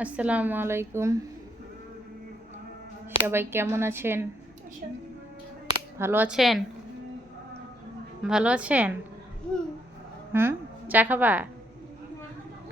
আসসালামু আলাইকুম। সবাই কেমন আছেন? ভালো আছেন? ভালো আছেন? হুম, চা খাবা?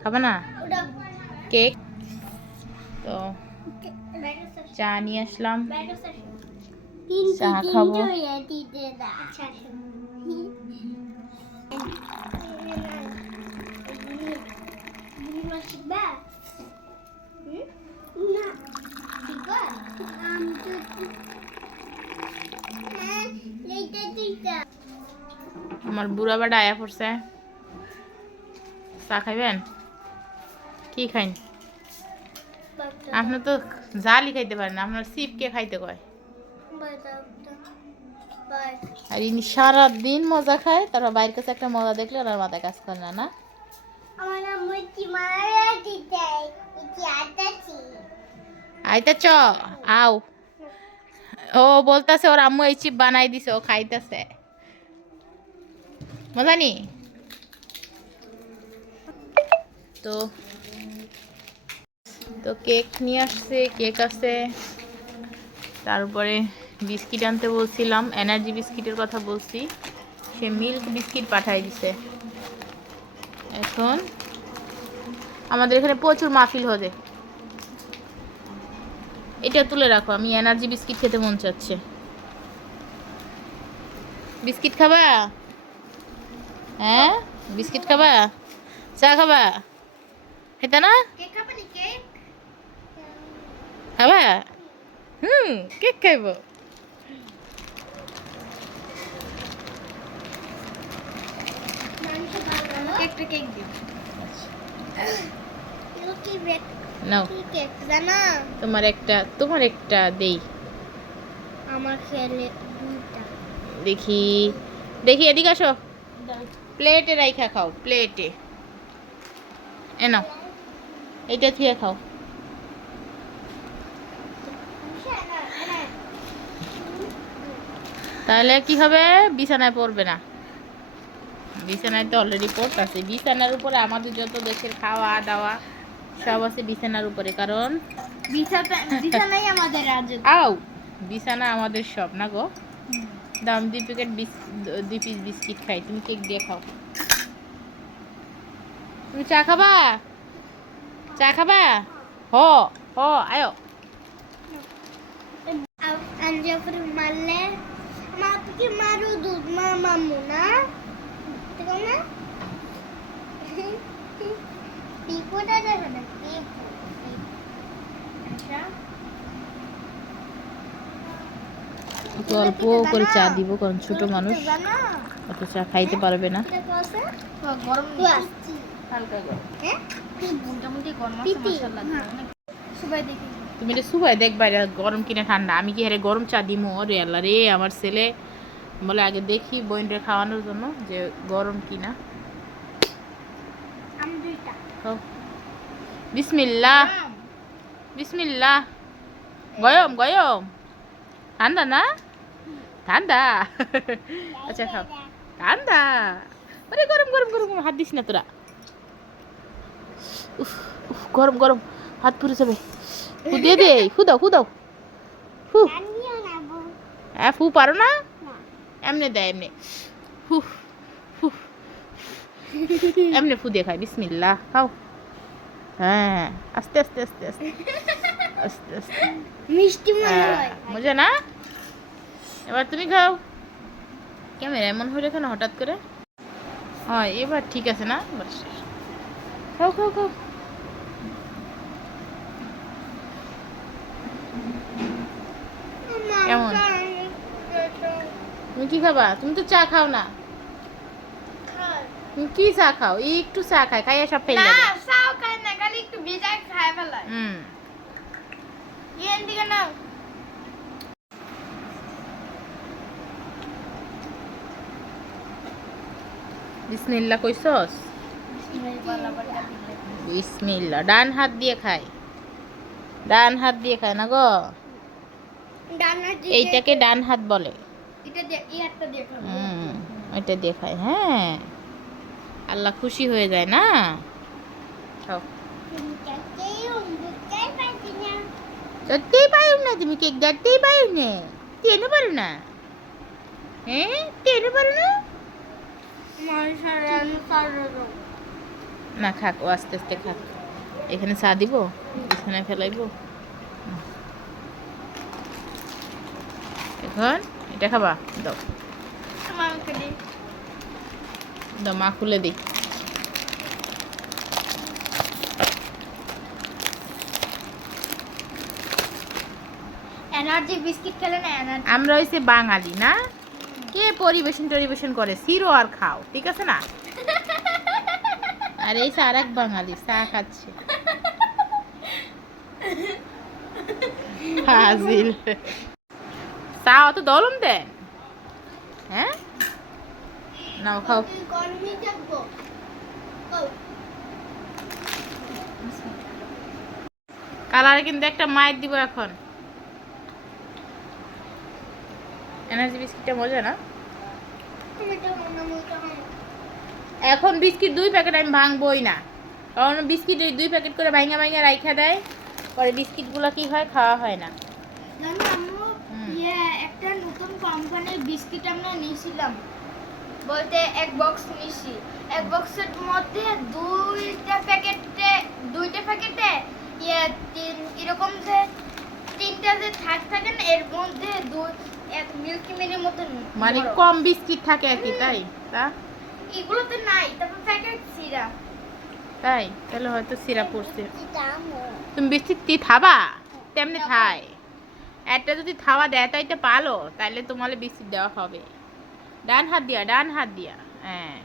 খাবা না? কেক তো চা নিয়ে আসলাম, চা খাবো। আমার বুড়া বাড়া আয়া পড়ছে, চা খাইবেন? কি খাইন? আপনি তো জালি খাইতে পারেন, আপনার সিপ কে খাইতে কয়? আর ইনি সারাদিন মজা খায়, তারপর বাইরের কাছে একটা মজা দেখলে ওনার মাথায় কাজ করে না। না আইতাছ? আও, ও বলতাছে ওর আম্মু এই চিপ বানাই দিছে, ও খাইতেছে। মজা নি? তো তো কেক নিয়ে আসছে, কেক আছে, তারপরে বিস্কিট আনতে বলছিলাম, এনার্জি বিস্কিটের কথা বলছি, সে মিল্ক বিস্কিট পাঠাই দিছে। এখন আমাদের এখানে প্রচুর মাহফিল হচ্ছে, এটা তুলে রাখো, আমি এনার্জি বিস্কিট খেতে মন চাচ্ছে। বিস্কিট খাবা? হ্যাঁ, বিস্কিট খাবা? চা খাবা? খেতে না? খাবা? কেক খাইব। নাও, তোমার একটা দেই। আমার খেলে দেখি দেখি, এদিকে আসো, প্লেটে রাইখা খাও, প্লেটে এ নাও, এইটা থুয়ে খাও। তাহলে কি হবে? বিছানায় পড়বে না। বিছানায় তো অলরেডি পড়তেছে, বিছানার উপরে আমাদের যত দেশের খাওয়া দাওয়া সব আছে বিছানার উপরে, কারণ বিছানাই আমাদের রাজ্য। আও, বিছানা আমাদের সব না গো। দাও, আমি 2 প্যাকেট 2 পিস বিস্কিট খাই, তুমি কেক দিয়ে খাও। তুমি চা খাবা? চা খাবা? হ হ, আয়ো। যখন মারলে মা তোকে মারো, দুধ মা মামু না দেখো না পিপোটা দেখো না, একটু অল্প করে চা দিব, কারণ ছোট মানুষ অত চা খাইতে পারবে না। গরম হালকা গরম। মোটামুটি গরম আছে মাশাআল্লাহ। সবাই দেখি তুমি এটা সুবাই দেখবা এটা গরম কিনা ঠান্ডা, আমি কি হারে গরম চা দিমো? রে আল্লাহ রে, আমার ছেলে বলে আগে দেখি বোনরে খাওয়ানোর জন্য যে গরম কিনা। আমি দুইটা খাও, বিসমিল্লাহ বিসমিল্লাহ। গরম গরম, ঠান্ডা না? ঠান্ডা। আচ্ছা খাও, ঠান্ডা। আরে গরম গরম গরম, হাত দিস না তোরা। উফ উফ, গরম গরম, হাত পুড়ে যাবে। ফু দিয়ে দে, ফু দাও, ফু দাও, ফু। ফু পারো না? এমনি দেয়, এমনি ফু ফু, এমনি ফু দিয়ে খায়। বিসমিল্লাহ, খাও। হ্যাঁ, আস্তে আস্তে আস্তে আস্তে আস্তে আস্তে। মিষ্টি মনে হয় মজা না? এবার তুমি খাও। ক্যামেরা এমন হয়ে রেখো না হঠাৎ করে। হ্যাঁ, এবার ঠিক আছে না? খাও খাও খাও। কেমন? তুমি কি খাবা? তুমি তো চা খাও না। তুমি কি চা খাও? একটু চা খায়, খাইয়া সব ফেলে দেবে। না চাও খায় না, খালি একটু ভিজায় খায় ফেলায়। ইয়েন দিকে নাও। বিসমিল্লাহ কইছস? বিসমিল্লাহ, ডান হাত দিয়ে খায়, ডান হাত দিয়ে খায় না গো। এইটাকে ডান হাত বলে। এটা দিয়ে এই একটা দিয়ে খাবো। ওইটা দিয়ে খায়। হ্যাঁ, আল্লাহ খুশি হয়ে যায় না? খাও। ধরতেই পারো না, তুমি কেক ধরতেই পারো না, টেনে পারো না, হ্যাঁ টেনে পারো না। না খাক, ও আস্তে আস্তে খাক। এখানে চা দিব, এখানে ফেলাইবো। এখন এটা খাবা, দাও দাও, মা খুলে দিই। এনার্জি বিস্কিট খেলে না এনার্জি। আমরা হইছে বাঙালি না, কে পরিবেশন করে সিরো আর খাও, ঠিক আছে না? আর এই আর এক বাঙালি চা খাচ্ছে, হাজিল চা অত দলম দেন, হ্যাঁ নাও খাও। গরমই থাকবো। কালারে কিন্তু একটা মাইর দিব এখন। এনার্জি বিস্কিটটা মজা না? এখন বিস্কিট 2 প্যাকেট আমি ভাঙবই না, কারণ বিস্কিট ওই 2 প্যাকেট করে ভাঙা ভাঙা রাইখা দেয়, পরে বিস্কিটগুলো কি হয়, খাওয়া হয় না। জানো আম্মু, একটা নতুন কোম্পানির বিস্কিট আমরা নিয়েছিলাম, বলতে এক বক্স নিছি। এক বক্সের মধ্যে দুইটা প্যাকেটে এরকম যে 3টা যে থাকে না, এর মধ্যে এক মিল্কি মেরির মতো মানে কম বিস্কিট থাকে আর কি, তাই? তা এগুলোতে নাই। তারপর প্যাকেট সিরাপ, তাই তাহলে হয়তো সিরাপ পড়ছে। তুমি বিস্কিট থাবা তেমনি খায়, একটা যদি থাওয়া দেয় তাইতে পালো, তাইলে তোমার বিস্কিট দেওয়া হবে। ডান হাত দিয়া, হ্যাঁ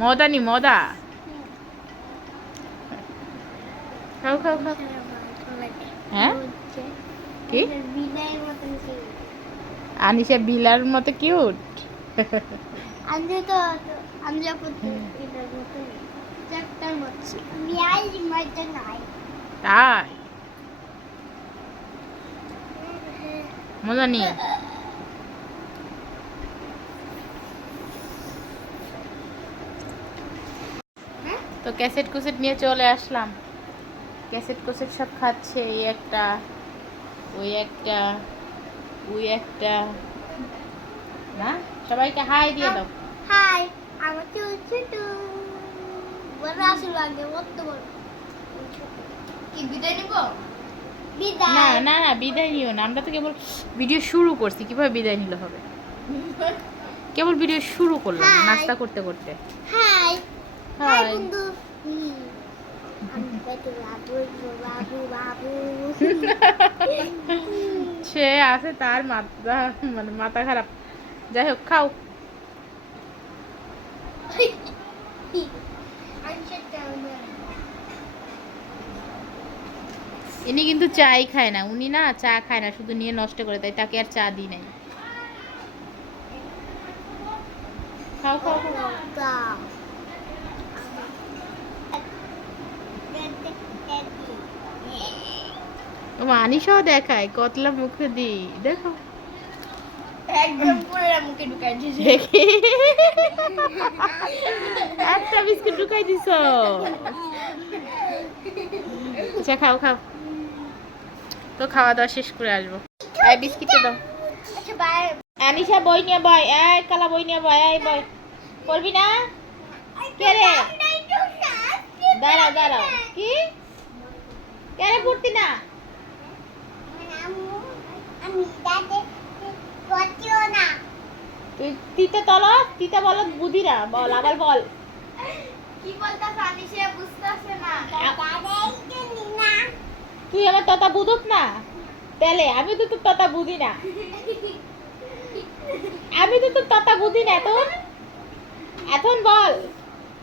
মদা নি মদা, খাও খাও খাও। হ্যাঁ কি আনিশা বিলার মতো কিউট? তাই মজা নি? তো ক্যাসেট কুসেট নিয়ে চলে আসলাম, ক্যাসেট কুসেট সব খাচ্ছে, এই একটা ওই একটা ওই একটা, না সবাইকে হাই দিয়ে দাও। হাই, আমার ছোট বড় আসল আগে কত বড়। কি বিদায় নিব? না না না বিদায় নিও না, আমরা তো কেবল ভিডিও শুরু করছি, কিভাবে বিদায় নিলে হবে? কেবল ভিডিও শুরু করলাম নাস্তা করতে করতে। হাই হাই বন্ধু। আমি পেটে বাবু বাবু বাবু। সে আছে তার মাথা, মানে মাথা খারাপ। যাই হোক খাও। ইনি কিন্তু চাই খায় না, উনি না চা খায় না, শুধু নিয়ে নষ্ট করে, তাই তাকে আর চা দিই নাই। খাও খাও খাও। আনিশাও দেখায় কতলা মুখে দি, দেখো একদম পুরো মুখে ঢুকাই দিয়েছে। দেখি একটা বিস্কুট ঢুকাই দিছো। আচ্ছা খাও খাও, তো খাওয়া দাওয়া শেষ করে আসবো। এই বিস্কিটটা দাও। আচ্ছা বাই। আনিশা বই নিয়ে বয়, এই কালা বই নিয়ে বয়, এই বয় পড়বি না? কে রে? দাঁড়াও দাঁড়াও, কি কে রে পড়তি না? তুই তিতে তলা তিতে বলো বুদ্ধি না, বল আবার বল। কি বলতাছ আনিশা? বুঝতাছে না। তুই আমার ততা বুঝত না, তাহলে আমি তো তোর ততা বুঝি না, আমি তো তোর ততা বুঝি না। এখন বল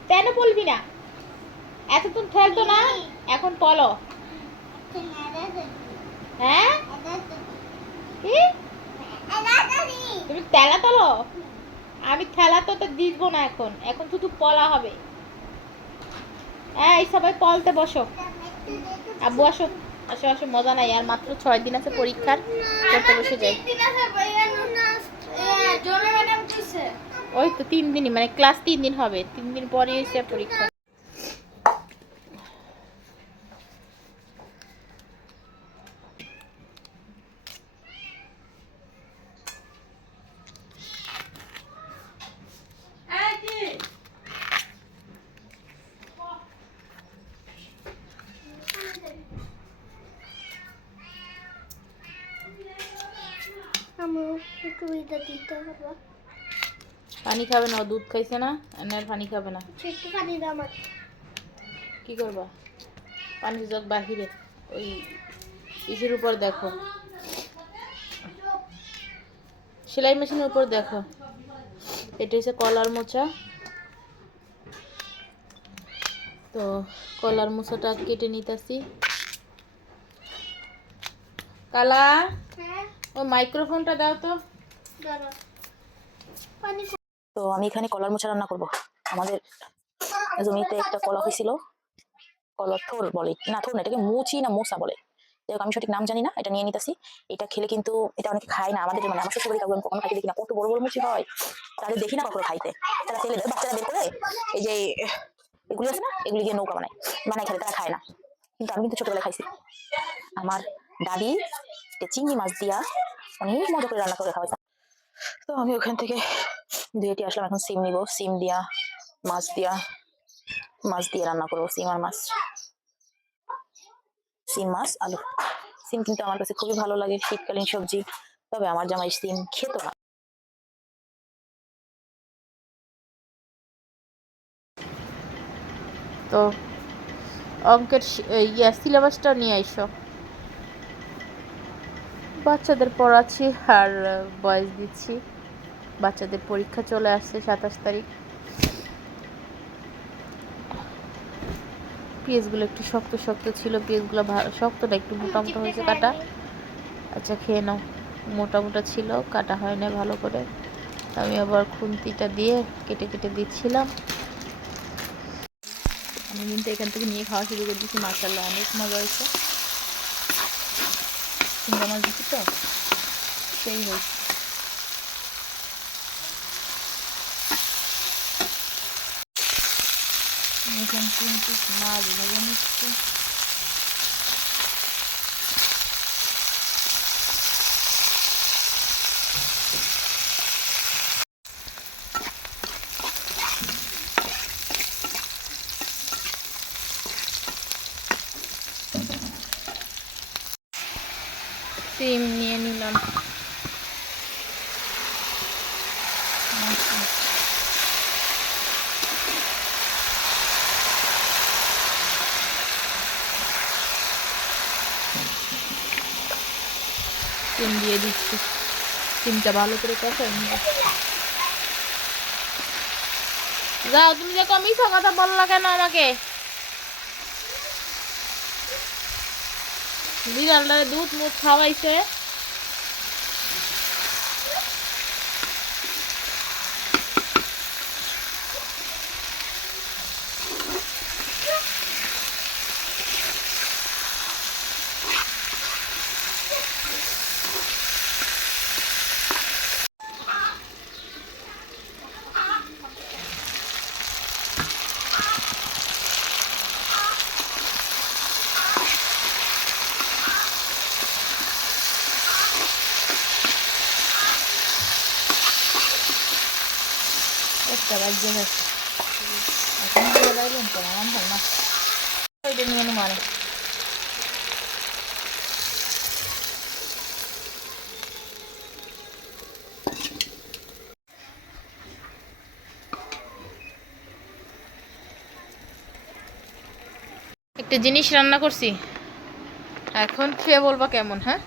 কেন বলবি না? এতক্ষণ খেলতো না, এখন বলো। হ্যাঁ কি তুমি তেলা তোলো? আমি খেলা তো দিব না, এখন এখন শুধু পলা হবে। এই সবাই পলতে বসো, আব্বু আসো আসো আসো, মজা নাই আর, মাত্র 6 দিন আছে পরীক্ষার, করতে বসে যাই। ওই তো 3 দিনই, মানে ক্লাস 3 দিন হবে, 3 দিন পরে এসে পরীক্ষা। একটু এটা দিতে হবে। পানি খাবে না, ও দুধ খাইছে না, আর পানি খাবে না। একটু পানি দাও আমার। কি করবা? পানির জগ বাহিরে ওই ইসের উপর দেখো, সেলাই মেশিনের উপর দেখো। এটা হচ্ছে কলার মোচা। তো কলার মোচাটা কেটে নিতেছি। কালা, হ্যাঁ ও মাইক্রোফোনটা দাও তো। দাঁড়াও। পানি তো আমি এখানে কলার মোচা রান্না করব। আমাদের জমিতে একটা কলা হয়েছিল, কলার থোর বলে না, থোর না, এটাকে মুচি না মোসা বলে, যাই হোক আমি সঠিক নাম জানি না। এটা নিয়ে নিতেছি। এটা খেলে কিন্তু এটা অনেকে খায় না, আমাদের মানে আমার শ্বশুর বাড়ি কাউকে কখনো খাইতে দেখি না। কত বড় বড় মুচি হয়, তাদের দেখি না কখনো খাইতে। তারা ফেলে দেয়, বাচ্চারা বের করে এই যে এগুলি আছে না, এগুলি দিয়ে নৌকা বানায় বানায় খেলে, তারা খায় না। কিন্তু আমি কিন্তু ছোটবেলায় খাইছি। আমার দাদি চিংড়ি মাছ দিয়া অনেক মজা করে রান্না করে খাওয়াইছে। তো আমি ওখান থেকে ধুয়েটি আসলাম। এখন সিম নিব, সিম দিয়া মাছ দিয়ে রান্না করবো। সিম আর মাছ, সিম মাছ আলু। সিম কিন্তু আমার কাছে খুবই ভালো লাগে, শীতকালীন সবজি। তবে আমার জামাই সিম খেত না। তো অঙ্কের সিলেবাসটা নিয়ে আইসো। বাচ্চাদের পড়াচ্ছি আর বয়স দিচ্ছি। বাচ্চাদের পরীক্ষা চলে আসছে 27 তারিখ। পেঁয়াজগুলো একটু শক্ত শক্ত ছিল, পেঁয়াজগুলো শক্ত না, একটু মোটা মোটা হয়েছে কাটা। আচ্ছা খেয়ে নাও। মোটা মোটা ছিল, কাটা হয় না ভালো করে। আমি আবার খুন্তিটা দিয়ে কেটে কেটে দিচ্ছিলাম। আমি কিন্তু এখান থেকে নিয়ে খাওয়া শুরু করে দিচ্ছি। মাশাআল্লাহ অনেক মজা হয়েছে। চিংড়া মাছ দিচ্ছি তো সেই হয়েছে। এখন কিন্তু মাছ ভেজে নিচ্ছি। সিম নিয়ে নিলাম। সিম দিয়ে দিচ্ছি। সিমটা ভালো করে কষাই নিয়ে যাও। তুমি যে মিথ্যা কথা বললা কেন আমাকে? বিড়ালটারে দুধ মুধ খাওয়াইছে। একটা বাজে গেছে। এখন দিয়ে বাইলেন তো আমার ভালো না। ওইটা নিয়ে মারে। একটা জিনিস রান্না করছি, এখন খেয়ে বলবা কেমন। হ্যাঁ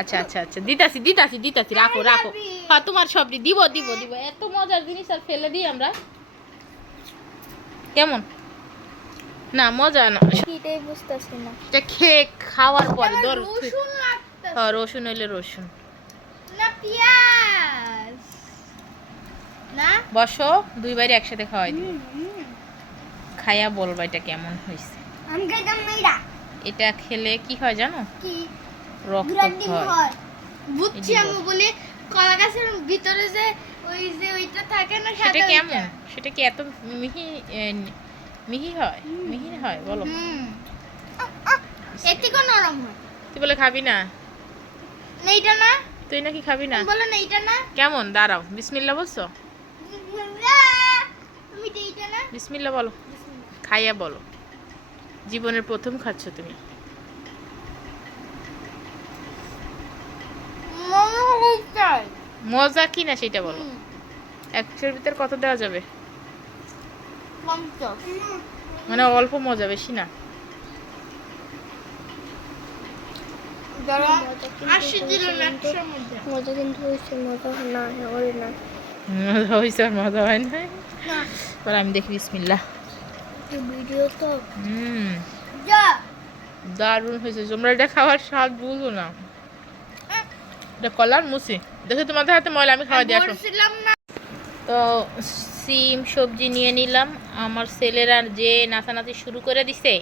আচ্ছা আচ্ছা আচ্ছা, দিতাছি দিতাছি দিতাছি, রাখো রাখো। হ্যাঁ তোমার সবজি দিব দিব দিব। এত মজার জিনিস আর ফেলে দিই আমরা? কেমন না মজা না, এটাই বুঝতেছি না। এটা খেয়ে খাওয়ার পরে রসুন লাগতেছে। হ্যাঁ রসুন হইলে রসুন না পেঁয়াজ না। বসো, দুই বাড়ি একসাথে খাওয়াই দিব। খাইয়া বলবা এটা কেমন হয়েছে। আমি খাইতাম না এটা। এটা খেলে কি হয় জানো? কি রক্ত গ্রান্ডিং হয়। হয়। বুঝছি আমি বলি কলা গাছের ভিতরে যে ওইটা থাকে না সাদা। সেটা কেমন? সেটা কি এত মিহি মিহি হয়? মিহি হয় বলো? এর থেকে নরম হয়। তুই বলে খাবি না? না এটা না। তুই নাকি খাবি না? বলো না এটা না। কেমন? দাঁড়াও, বিসমিল্লাহ বলছো? আমি এটা না। বিসমিল্লাহ বলো, খাইয়া বলো। জীবনের প্রথম খাচ্ছ তুমি। মজা কি না সেটা বলো। 100-এর ভিতর কত দেওয়া যাবে? মানে অল্প মজা, বেশি না। মজা কিন্তু হয়েছে, মজা না হয় না। মজা হয়েছে আর মজা হয় না। এবার আমি দেখি বিসমিল্লাহ। ভিডিও তো দারুণ হয়েছে। তোমরা এটা খাওয়ার স্বাদ বুঝো না। এটা কলার মুসি দেখো, তোমাদের হাতে ময়লা, আমি খাওয়া দিয়ে আসো। তো সিম সবজি নিয়ে নিলাম। আমার ছেলেরা যে নাচানাচি শুরু করে দিছে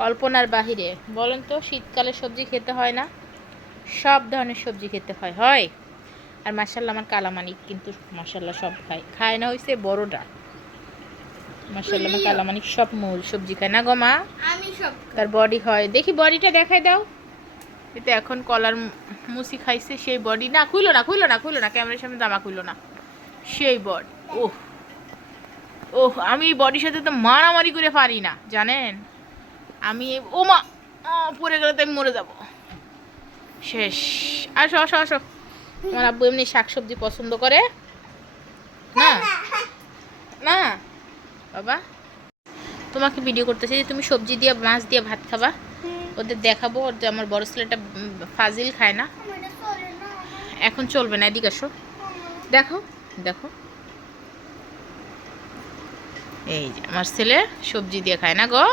কল্পনার বাহিরে। বলেন তো শীতকালে সবজি খেতে হয় না? সব ধরনের সবজি খেতে হয় হয়। আর মাশাল্লাহ আমার কালামানিক কিন্তু মাশাল্লাহ সব খায়। খায় না হয়েছে বড়টা। মাশাল্লাহ আমার কালামানিক সব মূল সবজি খায় না গো মা। আমি সব তার বডি হয়, দেখি বডিটা দেখাই দাও। এটা এখন কলার মুসি খাইছে সেই বডি। না খুইলো না, খুইলো না, খুইলো না, ক্যামেরার সামনে জামা খুইলো না। সেই বডি। ওহ ওহ, আমি বডির সাথে তো মারামারি করে পারি না জানেন। আমি ও মা পড়ে গেলে তো আমি মরে যাব। শেষ। আসো আসো আসো। আমার আব্বু এমনি শাকসবজি পছন্দ করে না। না বাবা, তোমাকে ভিডিও করতেছি যে তুমি সবজি দিয়ে মাছ দিয়ে ভাত খাবা, ওদের দেখাবো। ওর যে আমার বড় ছেলেটা ফাজিল খায় না, এখন চলবে না। এদিকে আসো, দেখো দেখো, এই যে আমার ছেলে সবজি দিয়ে খায় না গো।